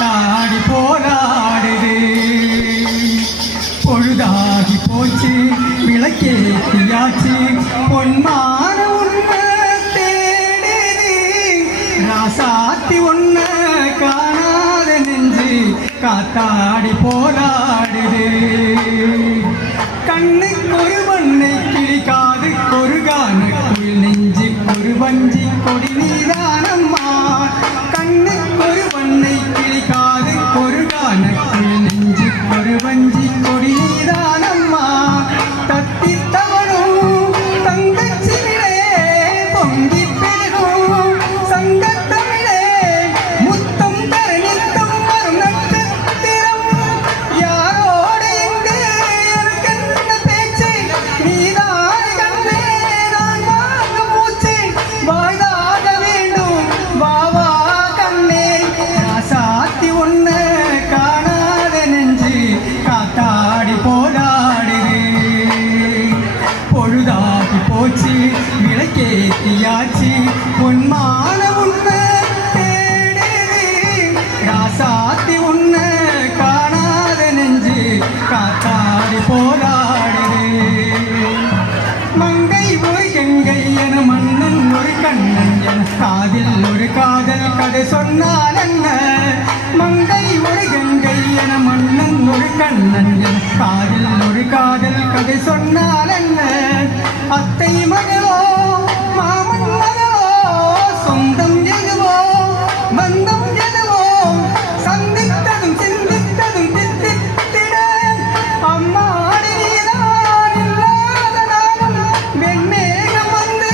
காத்தாடி போராடுது. பொழுதாகி போச்சு விளக்கேத்தியாச்சு பொன்மான உண்மை தேடுது. ராசாத்தி ஒன்ன காணாத நெஞ்சு காத்தாடி போராடுது. கண்ணுக்கு ஒரு வண்ணை கிளிக்காது கொருகானுக்குள் நெஞ்சு ஒரு வஞ்சி கொடி நீதானம்மா. கண்ணுக்கு ஒரு வண்ணை கிளிக்காது கொருகானுக்குள் நெஞ்சு ஒரு வஞ்சி கொடி நீதானம்மா. தத்தி தவணும் தங்கச்சிவிலே பொங்கி பெருகும் சங்கத்தமிழே முத்தம் தர நித்தம் வரும் நட்சத்திரம். யாரோடு எங்கே எனக்கென்ன பேச்சு நீதான் கண்ணே நான் வாங்க மூச்சு வாய்தாக வேண்டும் வாவா கண்ணே. ராசாத்தி ஒன்ன காணாத நெஞ்சு காத்தாடி போராடுது. பொழுதாகி போச்சு விளக்கேத்தியாச்சு பொன்மான உண்மை தேடுது. ராசாத்தி உன்ன காணாத நெஞ்சு காத்தாடி போராடுது. மங்கை ஒரு கங்கை என மன்னன் ஒரு கண்ணன் என காதில் ஒரு காதல் கதை சொன்னால் என்ன. மங்கை ஒரு கங்கை என மன்னன் ஒரு கண்ணன் என காதில் ஒரு காதல் கதை சொன்னால் என்ன. அத்தை மகளோ மாமன் மகளோ சொந்தம் எதுவோ பந்தம் எதுவோ சந்தித்ததும் சிந்தித்ததும் தித்தித்திட. அம்மாடி நீதான் இல்லாத நாளும் வெண்மேகம் வந்து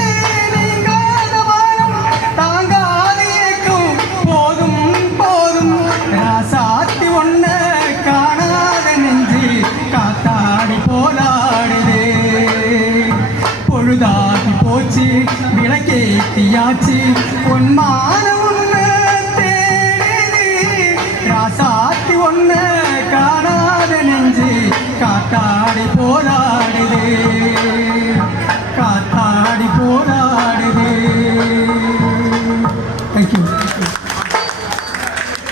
நீங்காத வானம் தாங்காது ஏக்கும் போதும் போதும். ராசாத்தி ஒன்ன காணாத நெஞ்சு காத்தாடி போராடுது. பொழுதாகி போச்சு விளக்கேத்தியாச்சு பொன்மான உண்மை தேடுது. ராசாத்தி ஒன்ன காணாத நெஞ்சு காத்தாடி போரா